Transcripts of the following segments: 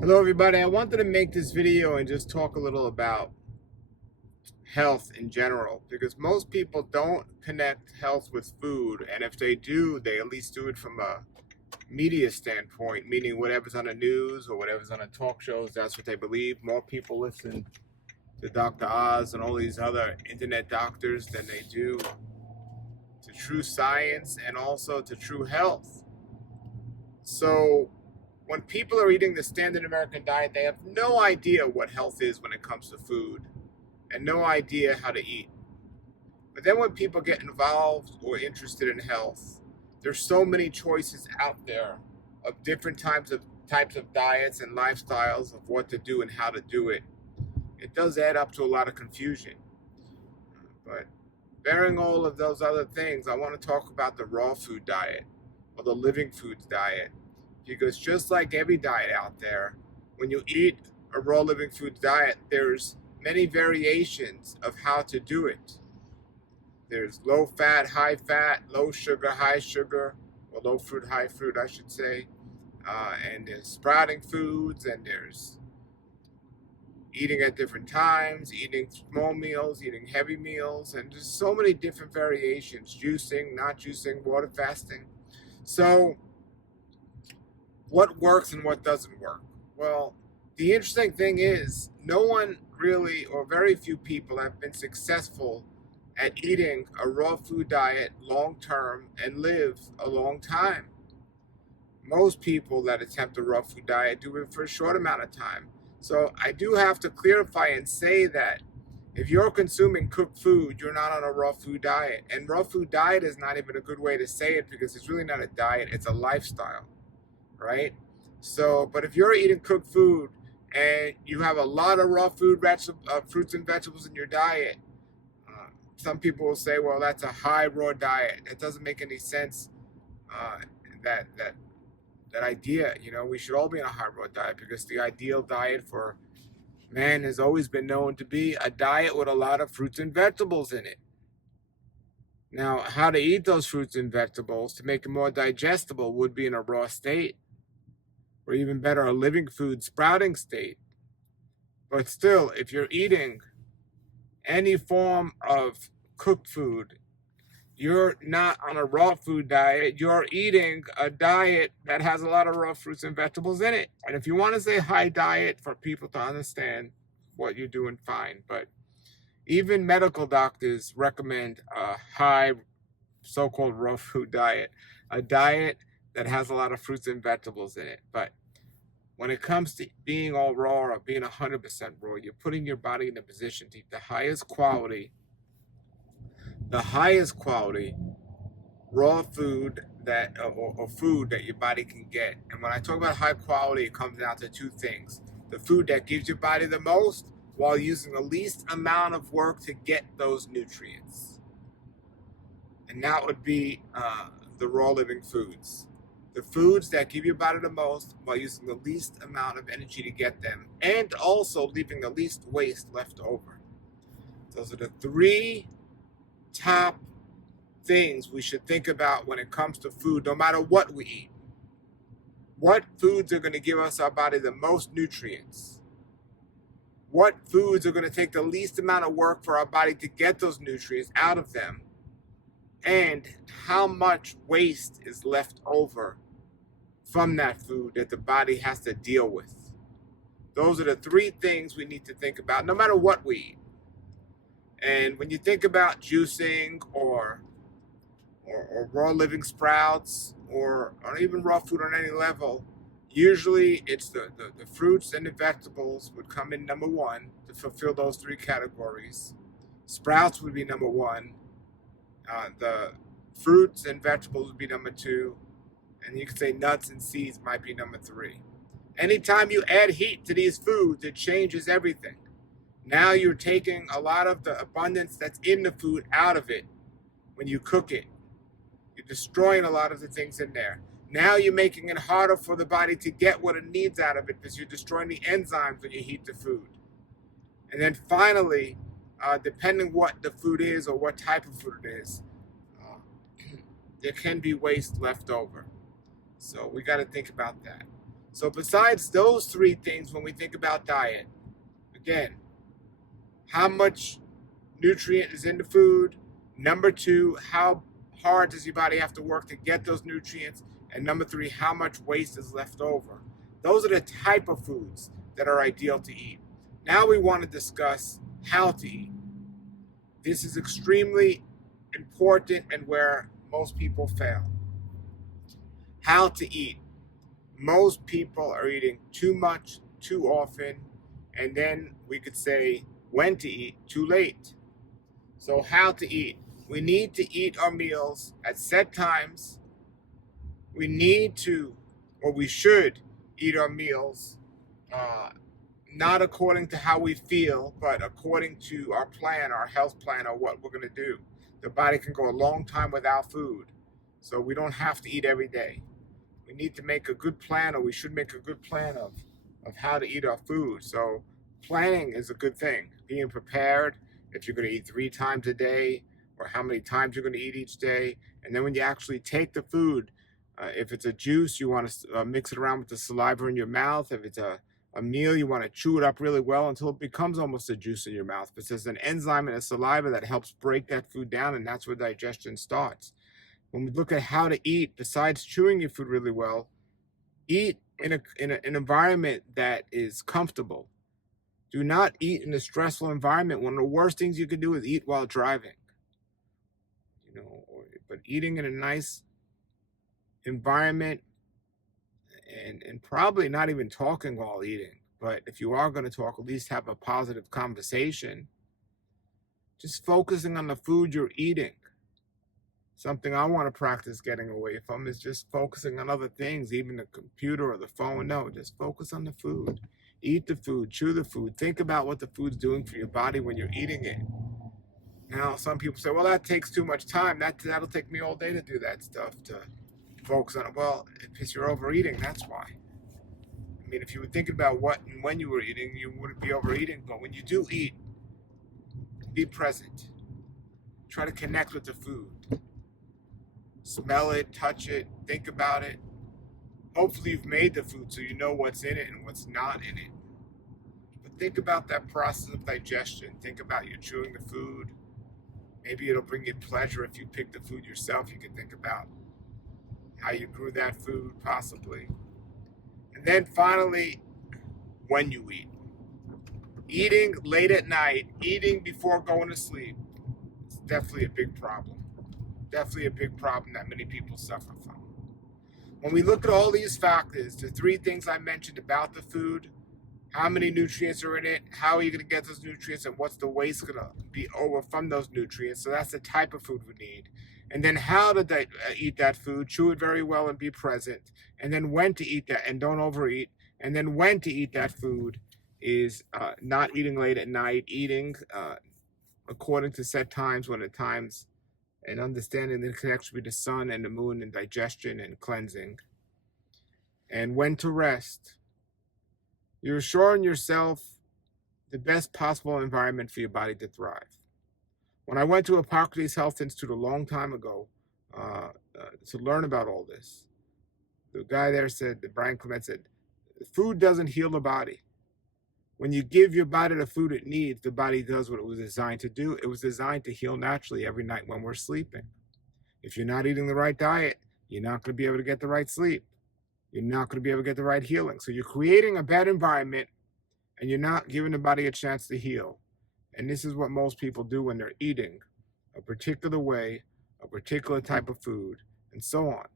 Hello everybody, I wanted to make this video and just talk a little about health in general because most people don't connect health with food, and if they do, they at least do it from a media standpoint, meaning whatever's on the news or whatever's on the talk shows, that's what they believe. More people listen to Dr. Oz and all these other internet doctors than they do to true science and also to true health. So when people are eating the standard American diet, they have no idea what health is when it comes to food and no idea how to eat. But then when people get involved or interested in health, there's so many choices out there of different types of diets and lifestyles of what to do and how to do it. It does add up to a lot of confusion. But bearing all of those other things, I want to talk about the raw food diet or the living foods diet. Because just like every diet out there, when you eat a raw living foods diet, there's many variations of how to do it. There's low fat, low sugar, or low fruit, high fruit, I should say. And there's sprouting foods, and there's eating at different times, eating small meals, eating heavy meals, and there's so many different variations, juicing, not juicing, water fasting. So what works and what doesn't work? Well, the interesting thing is no one really, or very few people, have been successful at eating a raw food diet long term and live a long time. Most people that attempt a raw food diet do it for a short amount of time. So I do have to clarify and say that if you're consuming cooked food, you're not on a raw food diet. And raw food diet is not even a good way to say it because it's really not a diet, it's a lifestyle, right? So, but if you're eating cooked food and you have a lot of raw fruits and vegetables in your diet, some people will say, "Well, that's a high raw diet." It doesn't make any sense. Uh, that idea, we should all be on a high raw diet because the ideal diet for man has always been known to be a diet with a lot of fruits and vegetables in it. Now, how to eat those fruits and vegetables to make it more digestible would be in a raw state, or even better, a living food sprouting state. But still, if you're eating any form of cooked food, you're not on a raw food diet. You're eating a diet that has a lot of raw fruits and vegetables in it. And if you want to say high diet for people to understand what you're doing, fine. But even medical doctors recommend a high so-called raw food diet, a diet that has a lot of fruits and vegetables in it. But when it comes to being all raw or being 100% raw, you're putting your body in a position to eat the highest quality raw food or food that your body can get. And when I talk about high quality, it comes down to two things: the food that gives your body the most while using the least amount of work to get those nutrients. And that would be the raw living foods. The foods that give your body the most while using the least amount of energy to get them, and also leaving the least waste left over. Those are the three top things we should think about when it comes to food, no matter what we eat. What foods are going to give our body the most nutrients? What foods are going to take the least amount of work for our body to get those nutrients out of them? And how much waste is left over from that food that the body has to deal with? Those are the three things we need to think about, no matter what we eat. And when you think about juicing or raw living sprouts or even raw food on any level, usually it's the fruits and the vegetables would come in number one to fulfill those three categories. Sprouts would be number one. The fruits and vegetables would be number two. And you could say nuts and seeds might be number three. Anytime you add heat to these foods, it changes everything. Now you're taking a lot of the abundance that's in the food out of it when you cook it. You're destroying a lot of the things in there. Now you're making it harder for the body to get what it needs out of it because you're destroying the enzymes when you heat the food. And then finally, depending what the food is or what type of food it is, there can be waste left over. So we got to think about that. So besides those three things, when we think about diet, again, how much nutrient is in the food? Number two, how hard does your body have to work to get those nutrients? And number three, how much waste is left over? Those are the type of foods that are ideal to eat. Now we want to discuss how to eat. This is extremely important and where most people fail. How to eat. Most people are eating too much, too often, and then we could say when to eat, too late. So how to eat. We need to eat our meals at set times. We need to, or we should, eat our meals not according to how we feel, but according to our plan, our health plan, or what we're going to do. The body can go a long time without food, so we don't have to eat every day. We need to make a good plan, or we should make a good plan of how to eat our food. So planning is a good thing. Being prepared, if you're going to eat 3 times a day, or how many times you're going to eat each day. And then when you actually take the food, if it's a juice, you want to mix it around with the saliva in your mouth. If it's a meal, you want to chew it up really well until it becomes almost a juice in your mouth. Because there's an enzyme in the saliva that helps break that food down, and that's where digestion starts. When we look at how to eat, besides chewing your food really well, eat in an environment that is comfortable. Do not eat in a stressful environment. One of the worst things you can do is eat while driving. But eating in a nice environment, and probably not even talking while eating. But if you are going to talk, at least have a positive conversation. Just focusing on the food you're eating. Something I want to practice getting away from is just focusing on other things, even the computer or the phone. No, just focus on the food. Eat the food, chew the food. Think about what the food's doing for your body when you're eating it. Now, some people say, well, that takes too much time. That'll take me all day to do that stuff, to focus on it. Well, if you're overeating, that's why. I mean, if you were thinking about what and when you were eating, you wouldn't be overeating. But when you do eat, be present. Try to connect with the food. Smell it, touch it, think about it. Hopefully you've made the food so you know what's in it and what's not in it. But think about that process of digestion. Think about you chewing the food. Maybe it'll bring you pleasure if you pick the food yourself. You can think about how you grew that food, possibly. And then finally, when you eat. Eating late at night, eating before going to sleep, is definitely a big problem. Definitely a big problem that many people suffer from. When we look at all these factors, the 3 things I mentioned about the food, how many nutrients are in it, how are you going to get those nutrients, and what's the waste going to be over from those nutrients. So that's the type of food we need. And then how to eat that food, chew it very well and be present. And then when to eat that, and don't overeat. And then when to eat that food is not eating late at night, eating according to set times, when the times, and understanding the connection between the sun and the moon and digestion and cleansing. And when to rest. You're assuring yourself the best possible environment for your body to thrive. When I went to Hippocrates Health Institute a long time ago to learn about all this, the guy there said, Brian Clement said, food doesn't heal the body. When you give your body the food it needs, the body does what it was designed to do. It was designed to heal naturally every night when we're sleeping. If you're not eating the right diet, you're not going to be able to get the right sleep. You're not going to be able to get the right healing. So you're creating a bad environment, and you're not giving the body a chance to heal. And this is what most people do when they're eating a particular way, a particular type of food, and so on.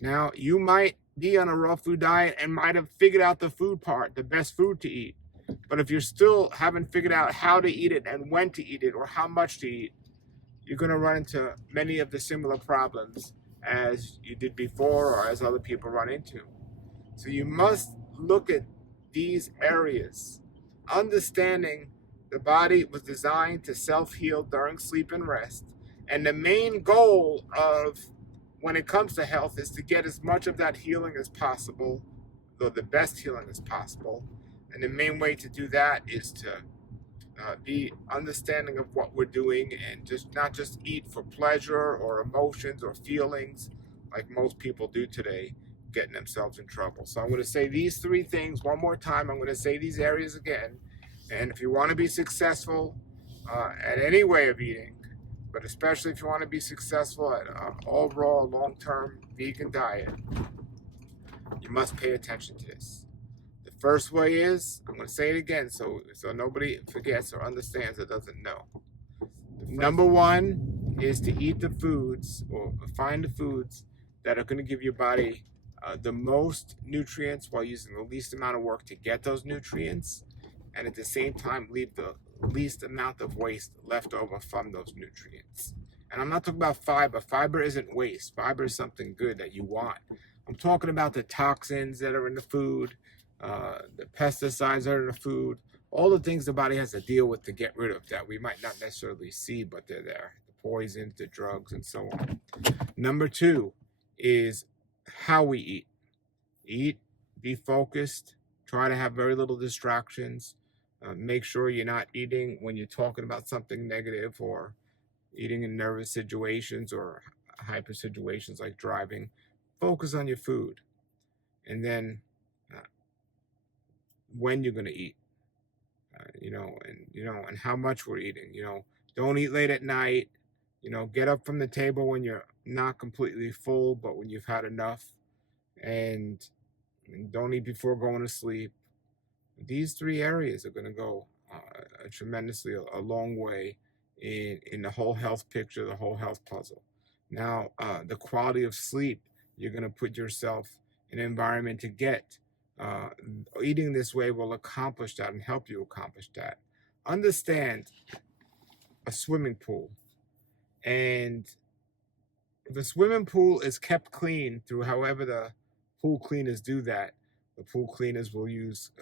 Now, you might be on a raw food diet and might have figured out the food part, the best food to eat. But if you still haven't figured out how to eat it and when to eat it or how much to eat, you're going to run into many of the similar problems as you did before or as other people run into. So you must look at these areas, understanding the body was designed to self-heal during sleep and rest. And the main goal of when it comes to health is to get as much of that healing as possible, though the best healing as possible. And the main way to do that is to be understanding of what we're doing and just not just eat for pleasure or emotions or feelings like most people do today, getting themselves in trouble. So I'm going to say these three things one more time. I'm going to say these areas again. And if you want to be successful at any way of eating, but especially if you want to be successful at an overall long-term vegan diet, you must pay attention to this. The first way is, I'm going to say it again so nobody forgets or understands or doesn't know. Number one is to eat the foods or find the foods that are going to give your body the most nutrients while using the least amount of work to get those nutrients, and at the same time leave the least amount of waste left over from those nutrients. And I'm not talking about fiber. Fiber isn't waste. Fiber is something good that you want. I'm talking about the toxins that are in the food, the pesticides that are in the food, all the things the body has to deal with to get rid of that we might not necessarily see, but they're there. The poisons, the drugs, and so on. Number two is how we eat. Eat, be focused, try to have very little distractions. Make sure you're not eating when you're talking about something negative or eating in nervous situations or hyper situations like driving. Focus on your food. And then when you're going to eat, and how much we're eating. Don't eat late at night. Get up from the table when you're not completely full, but when you've had enough. And don't eat before going to sleep. These three areas are going to go tremendously a long way in the whole health picture, the whole health puzzle. Now, the quality of sleep, you're going to put yourself in an environment to get. Eating this way will accomplish that and help you accomplish that. Understand a swimming pool. And if a swimming pool is kept clean through however the pool cleaners do that, the pool cleaners will use,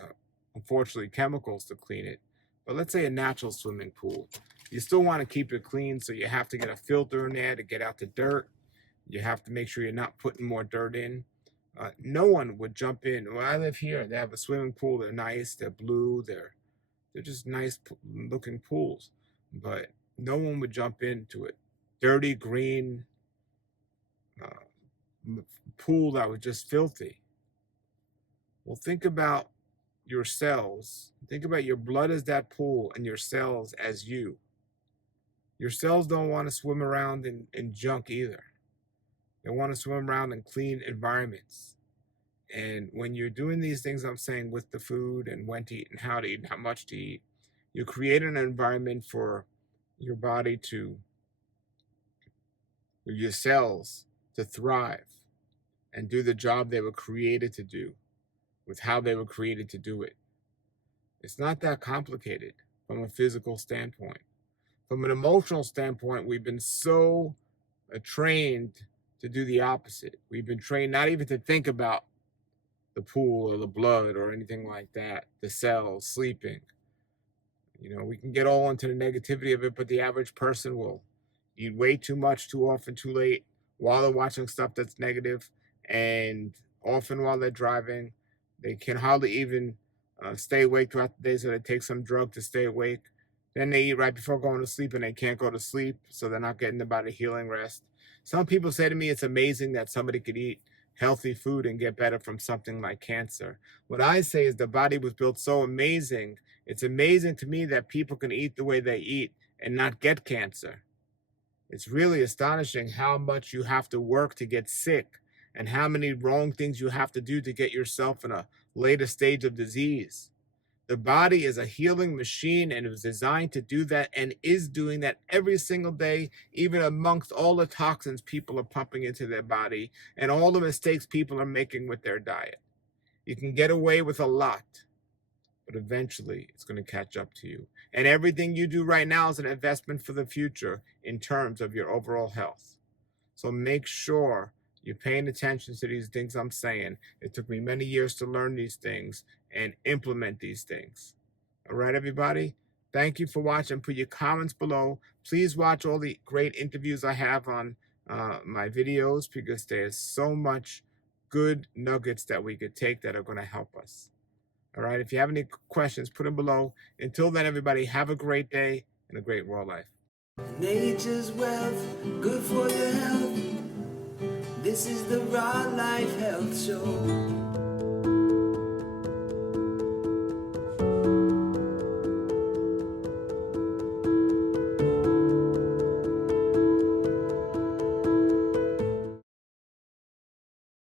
unfortunately, chemicals to clean it. But let's say a natural swimming pool. You still want to keep it clean, so you have to get a filter in there to get out the dirt. You have to make sure you're not putting more dirt in. No one would jump in. Well, I live here. They have a swimming pool. They're nice. They're blue. They're just nice looking pools. But no one would jump into it. Dirty, green pool that was just filthy. Well, think about your cells. Think about your blood as that pool and your cells as you. Your cells don't want to swim around in junk either. They want to swim around in clean environments. And when you're doing these things I'm saying with the food and when to eat and how to eat and how much to eat, you create an environment for your body your cells to thrive and do the job they were created to do with how they were created to do it. It's not that complicated from a physical standpoint. From an emotional standpoint, we've been so trained to do the opposite. We've been trained not even to think about the pool or the blood or anything like that, the cells, sleeping. We can get all into the negativity of it, but the average person will eat way too much, too often, too late, while they're watching stuff that's negative, and often while they're driving. They can hardly even stay awake throughout the day, so they take some drug to stay awake. Then they eat right before going to sleep, and they can't go to sleep, so they're not getting the body healing rest. Some people say to me it's amazing that somebody could eat healthy food and get better from something like cancer. What I say is the body was built so amazing. It's amazing to me that people can eat the way they eat and not get cancer. It's really astonishing how much you have to work to get sick and how many wrong things you have to do to get yourself in a later stage of disease. The body is a healing machine, and it was designed to do that and is doing that every single day, even amongst all the toxins people are pumping into their body and all the mistakes people are making with their diet. You can get away with a lot, but eventually it's going to catch up to you. And everything you do right now is an investment for the future in terms of your overall health. So make sure you're paying attention to these things I'm saying. It took me many years to learn these things and implement these things. All right, everybody? Thank you for watching. Put your comments below. Please watch all the great interviews I have on my videos, because there's so much good nuggets that we could take that are going to help us. All right, if you have any questions, put them below. Until then, everybody, have a great day and a great world life. Nature's wealth, good for your health. This This is the Raw Life Health Show.